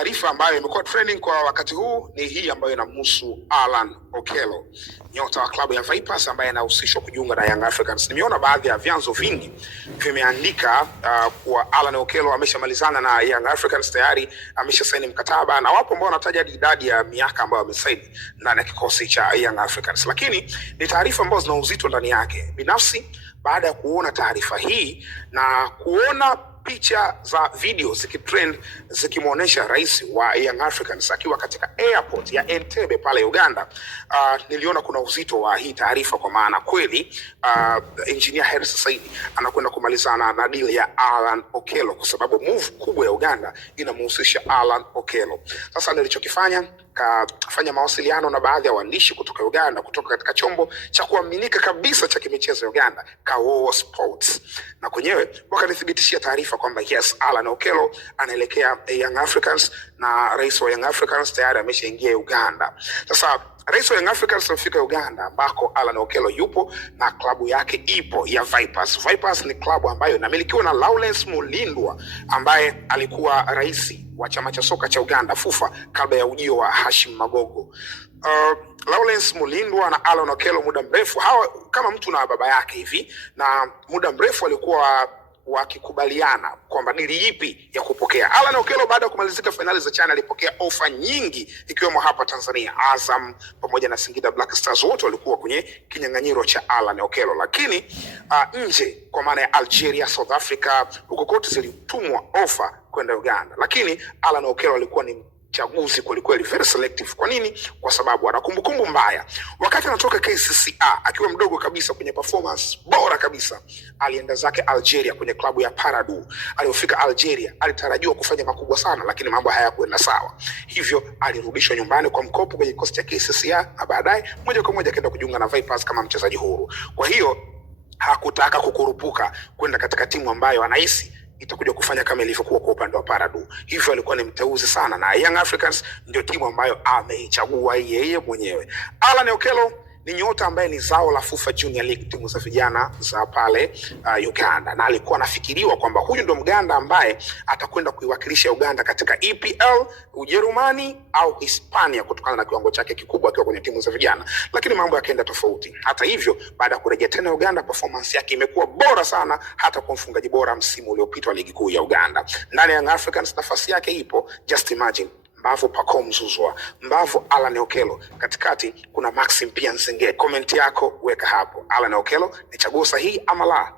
taarifa ambayo imekuwa trending kwa wakati huu ni hii ambayo inamhusu Allan Okello, nyota wa klabu ya Vipers ambaye anahusishwa kujiunga na Young Africans. Nimeona baadhi ya vyanzo vingi vimeandika kuwa Allan Okello ameshamalizana na Young Africans, tayari ameshasaini mkataba, na wapo ambao wanataja idadi ya miaka ambayo amesaini ndani ya kikosi cha Young Africans, lakini ni taarifa ambazo zina uzito ndani yake. Binafsi, baada ya kuona taarifa hii na kuona picha za video zikitrend zikimuonesha rais wa Young Africans akiwa katika airport ya Entebbe pale Uganda, niliona kuna uzito wa hii taarifa, kwa maana kweli Engineer Hersi Said anakwenda kumalizana na deal ya Allan Okello, kwa sababu move kubwa ya Uganda inamhusisha Allan Okello. Sasa nilichokifanya, kafanya mawasiliano na baadhi ya waandishi kutoka Uganda, kutoka katika chombo cha kuaminika kabisa cha kimichezo Uganda, Kawowo Sports, na kwenyewe wakanithibitishia taarifa kwamba yes, Allan Okello anaelekea Young Africans na rais wa Young Africans tayari ameshaingia Uganda. Sasa rais wa Young Africans amefika Uganda ambako Allan Okello yupo na klabu yake ipo ya Vipers. Vipers ni klabu ambayo inamilikiwa na Lawrence Mulindwa ambaye alikuwa rais wa chama cha soka cha Uganda FUFA kabla ya ujio wa Hashim Magogo. Lawrence Mulindwa na Allan Okello muda mrefu, hawa kama mtu na baba yake hivi, na muda mrefu walikuwa wakikubaliana kwamba dili ipi ya kupokea. Allan Okello baada ya kumalizika finali za CHAN alipokea ofa nyingi, ikiwemo hapa Tanzania, Azam pamoja na Singida Black Stars, wote walikuwa kwenye kinyang'anyiro cha Allan Okello. Lakini nje, kwa maana ya Algeria, South Africa, huko kote zilitumwa ofa kwenda Uganda, lakini Allan Okello alikuwa ni chaguzi kweli, very selective. Kwa nini? Kwa sababu ana kumbukumbu mbaya. Wakati anatoka KCCA akiwa mdogo kabisa, kwenye performance bora kabisa, alienda zake Algeria kwenye klabu ya Paradou. Alipofika Algeria alitarajiwa kufanya makubwa sana, lakini mambo hayakwenda sawa, hivyo alirudishwa nyumbani kwa mkopo kwenye kikosi cha KCCA, na baadaye moja kwa moja akaenda kujiunga na Vipers kama mchezaji huru. Kwa hiyo hakutaka kukurupuka kwenda katika timu ambayo anahisi itakuja kufanya kama ilivyokuwa kwa upande wa Paradou. Hivyo alikuwa ni mteuzi sana, na Young Africans ndio timu ambayo ameichagua yeye mwenyewe. Allan Okello ni nyota ambaye ni zao la FUFA Junior League, timu za vijana za pale Uganda, na alikuwa anafikiriwa kwamba huyu ndo Mganda ambaye atakwenda kuiwakilisha Uganda katika EPL, Ujerumani au Hispania, kutokana na kiwango chake kikubwa akiwa kwenye timu za vijana. Lakini mambo yakaenda tofauti. Hata hivyo, baada ya kurejea tena Uganda, performance yake imekuwa bora sana, hata kwa mfungaji bora msimu uliopita wa ligi kuu ya Uganda. Ndani ya Young Africans nafasi yake ipo, just imagine, Mbavu Pacome Mzuzwa, Mbavu Allan Okello, katikati kuna Maxim pia Nzengeli. Comment yako weka hapo. Allan Okello ni chaguo sahihi ama la?